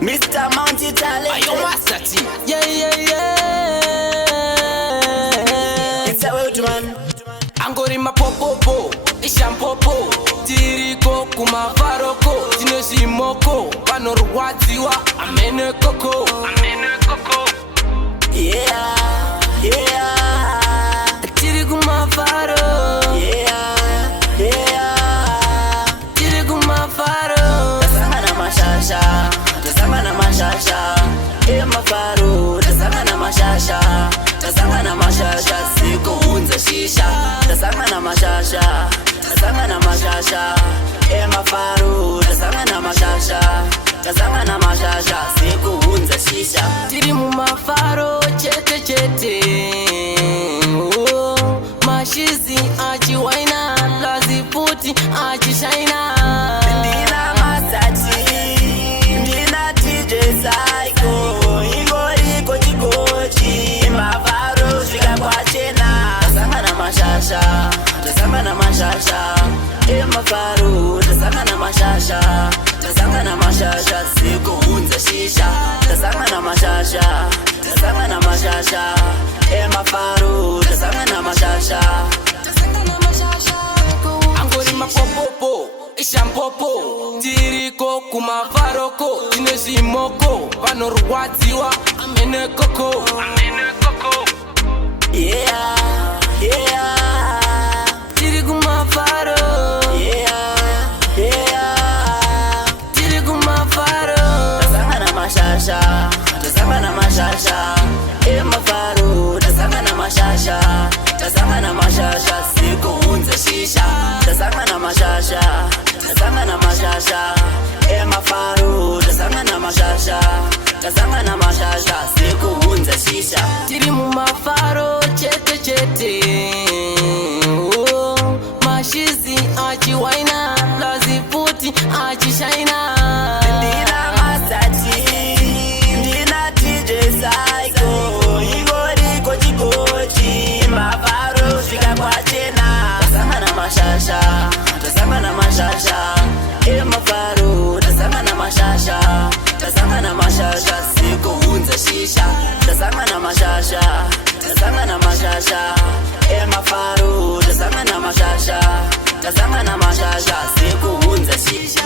Mr. Mounty Talent. Ayo Master T. Yeah. It's a world man. Angori mapopopo, ishampopo. Tiriko kumavaroko, tineshimoko. Panorwadziwa, amene koko. Yeah. Tiri kumavaro. Yeah. Tiri kumavaro. Tasangana mashasha. Mafaro. Tasangana mashasha. Siko unza shisha. Tasangana mashasha. Mafaro. Tasangana mashasha. Siko unza shisha. Tiri mumafaro, chete. Mashizi achiwaina, laziputi achishaina. Ndina Masati, ndina DJ Psycho, ingoriko chikochi, mavaro svika kwachena. Tasangana mashasha, mafaro. Tasangana mashasha, siku unza shisha. Tasangana mashasha, mafaro. Tasangana mashasha. Angori mapopopo, ishampopo. Tiriko kumavaroko, tineshimoko. Panorwadziwa, amene koko. Yeah. Tiri kumavaro. Tiri kumavaro. Tasangana mashasha, mafaro. Tasangana mashasha, siku unza shisha. Tasangana mashasha, mafaro. Tasangana mashasha, siku unza shisha. Tiri mumafaro, chete. Mashizi achiwaina, laziputi achishaina. Ndina Masati, ndina DJ Psycho, ingoriko chikochi, mavaro svika kwachena. Tasangana mashasha, mafaro. Tasangana mashasha, siku unza shisha. Tasangana mashasha, mafaro. Tasangana mashasha, siku unza shisha.